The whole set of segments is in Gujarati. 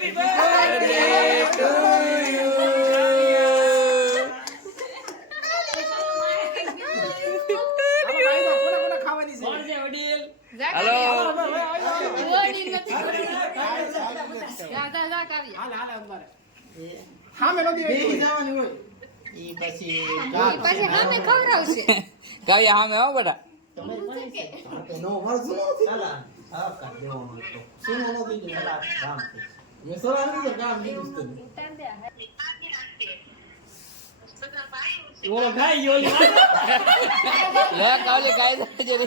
Happy birthday to you. Hello Kavya હામે હો બેટા. કાવલી ખાઈ જાય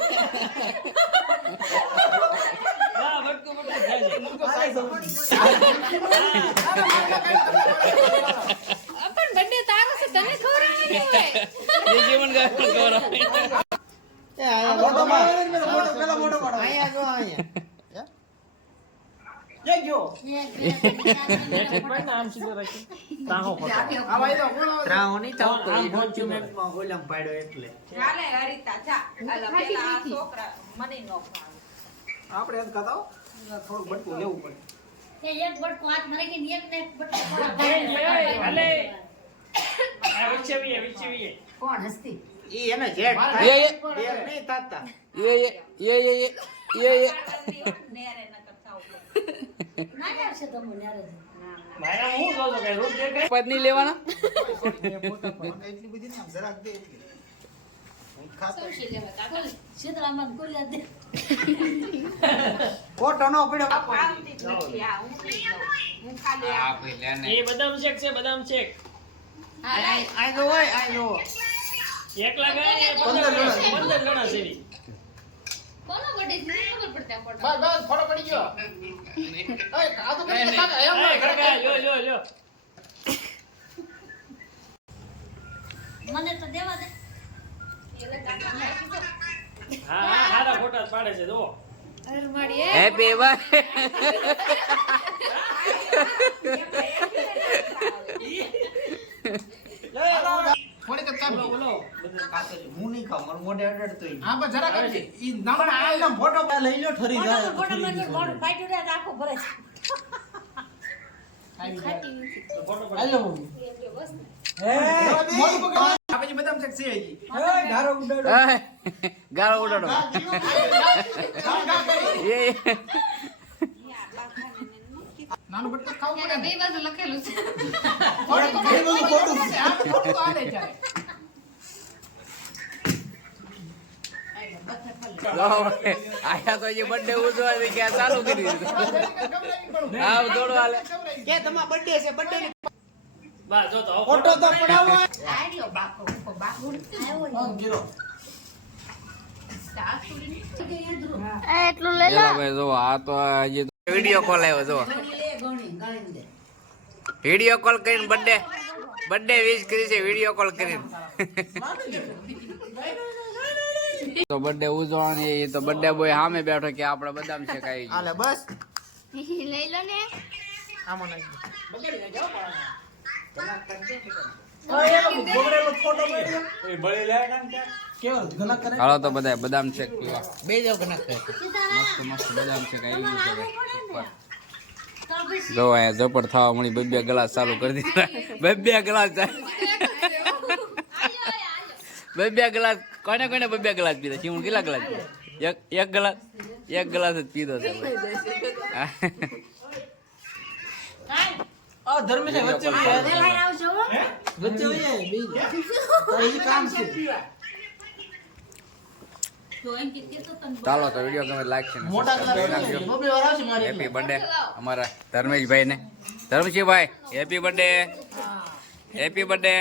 આપણે એમ કહેતા થોડું બટકું લેવું પડે. એક બટકું હાથ મારે કે એક ને એક બટકું કોણ હસ્તી ઈ એને જેટ એ દેર નહીં થાતા. ના આવશે તો મને પત્ની લેવાના એટલી બધી ના જરાક દે એટલી. હું ખાતો શીતળામાં કોલ્યા દે ફોટો નો પડ્યો. એ બદામ શેક છે, બદામ શેક. આ જો હોય આ જો એક લગાય 15 લણા છે. કોનો બર્થડે છે ખબર પડતા ફોટો બસ બસ ફોટો પડી ગયો. ઓય આ તો કરી કાકા એમ એ કાકા લ્યો. મને તો દેવા દે હા સારા ફોટા પાડે છે જો. હેપી બર્થડે થોડીક જ કાપી. બોલો કાતરી હું નહીં ખાઉં મારું મોઢે અડડતો ઈ. હા, બસ જરા કાપી. ઈ નામ આ ફોટો લઈ લો ઠરી જાય. ફોટો માં મોઢું ફાટ્યું રહે તો આખો ભરે છે ફોટો પાડે. હાલો મોઢું પકડ. આ પછી બદામ શેક છે હજી. ગારો ઉડાડો. ગાળો ઉડાડો એ નાનું બટકું ખાવું પડે ને. બે બાજુ લખેલું છે થોડું ખોટું છે. આ થોડું તો હાલે જાય. આયા તો એ બર્થડે ઉજવવા કે ચાલુ કરી દીધું. હા થોડું હાલે કે તમારો બર્થડે છે બર્થડે ની બસ જો તો ફોટો તો પડાવો. આડ્યો બાકો આવ્યો ગીરો. એટલું ચલો ભાઈ જો આ તો હજી વિડિયો કોલ આવ્યો જો વિડિયો કોલ કરીને બર્થડે વિશ કરી છે વિડિયો કોલ કરીને. તો બર્થડે ઉજવવાની તો બર્થડે બોય સામે બેઠો કે આપણે બદામ શેકાઈ હાલે બસ લઈ લો ને આમાં નાખી હાલો તો બધા બદામ શેક પીવા બે જાવ કનક મસ્ત બદામ શેક આવી ગયું છે જો અહીંયા ઝપડ થવા મળી બે ગ્લાસ ચાલુ કરી દીધા બે ગ્લાસ બે ગ્લાસ કોને બે ગ્લાસ પીધા છે હું કેટલા ગ્લાસ પીધા એક ગ્લાસ જ પીધો છે આ ધર્મ ને વચ્ચે આવજો વચ્ચે હોય બે ઈ કામ છે. તો એમ કે તો તને ચાલો તો વિડીયો ગમે લાઈક છે મોટા ગ્લાસ બબે વાર આવશે મારી હેપી બર્થડે અમારા ધર્મેશભાઈ ને ધર્મસિંહભાઈ હેપી બર્થડે